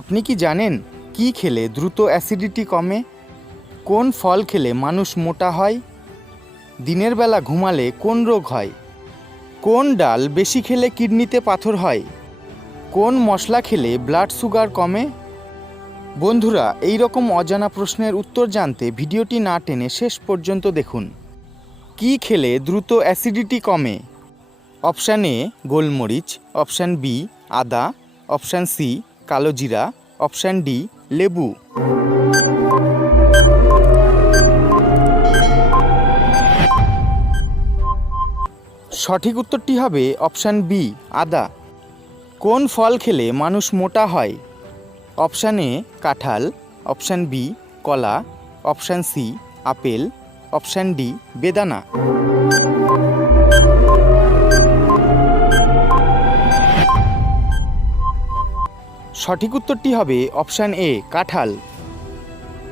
আপনি কি জানেন কি খেলে দ্রুত অ্যাসিডিটি কমে? কোন ফল খেলে মানুষ মোটা হয়? দিনের বেলা ঘুমালে কোন রোগ হয়? কোন ডাল বেশি খেলে কিডনিতে পাথর হয়? কোন মশলা খেলে ব্লাড সুগার কমে? বন্ধুরা, এই রকম অজানা প্রশ্নের উত্তর জানতে ভিডিওটি না টেনে শেষ পর্যন্ত দেখুন। কি খেলে দ্রুত অ্যাসিডিটি কমে? অপশান এ গোলমরিচ, অপশান বি আদা, অপশান সি কালো জিরা, অপশান ডি লেবু। সঠিক উত্তরটি হবে অপশান বি আদা। কোন ফল খেলে মানুষ মোটা হয়? অপশান এ কাঁঠাল, অপশান বি কলা, option C apple, option D বেদানা। সঠিক উত্তরটি হবে অপশান এ কাঁঠাল।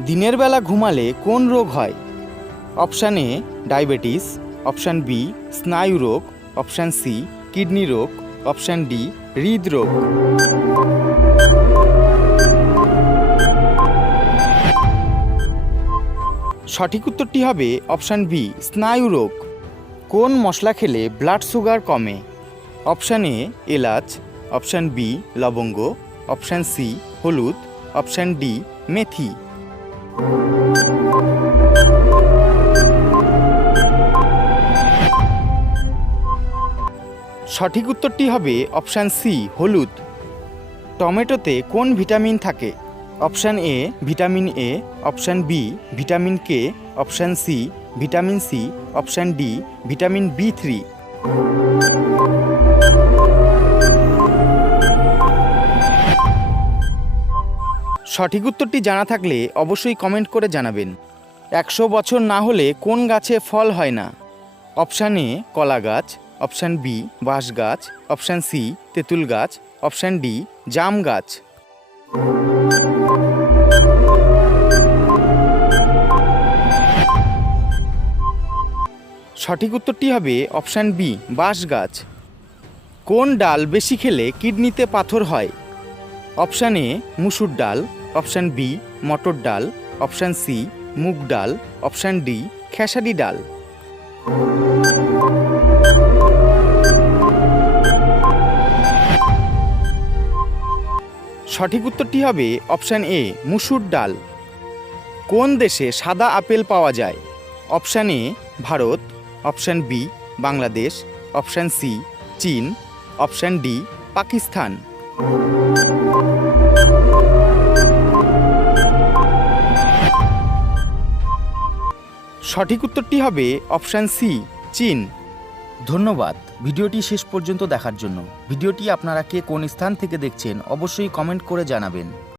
দিনের বেলা ঘুমালে কোন রোগ হয়? Option A diabetes, option B স্নায়ু রোগ, অপশান সি কিডনি রোগ, অপশান ডি হৃদরোগ। সঠিক উত্তরটি হবে অপশান বি স্নায়ু রোগ। কোন মশলা খেলে ব্লাড সুগার কমে? অপশান এ এলাচ, অপশান বি লবঙ্গ, অপশান সি হলুদ, অপশান ডি মেথি। সঠিক উত্তরটি হবে অপশান সি হলুদ। টমেটোতে কোন ভিটামিন থাকে? Option A vitamin A, option B vitamin K, option C vitamin C, option D vitamin বি3। সঠিক উত্তরটি জানা থাকলে অবশ্যই কমেন্ট করে জানাবেন। 100 বছর না হলে কোন গাছে ফল হয় না? অপশান এ কলা গাছ, অপশান বি বাঁশ গাছ, অপশান সি তেঁতুল গাছ, অপশান ডি জাম গাছ। সঠিক উত্তরটি হবে অপশান বি বাঁশ গাছ। কোন ডাল বেশি খেলে কিডনিতে পাথর হয়? অপশান এ মুসুর ডাল, অপশান বি মটর ডাল, অপশান সি মুগ ডাল, অপশান ডি খেসারি ডাল। সঠিক উত্তরটি হবে অপশান এ মুসুর ডাল। কোন দেশে সাদা আপেল পাওয়া যায়? Option A Bharat, option B Bangladesh, option C চীন, অপশান ডি পাকিস্তান। সঠিক উত্তরটি হবে অপশান সি চীন। ধন্যবাদ ভিডিওটি শেষ পর্যন্ত দেখার জন্য। ভিডিওটি আপনারা কে কোন স্থান থেকে দেখছেন অবশ্যই কমেন্ট করে জানাবেন।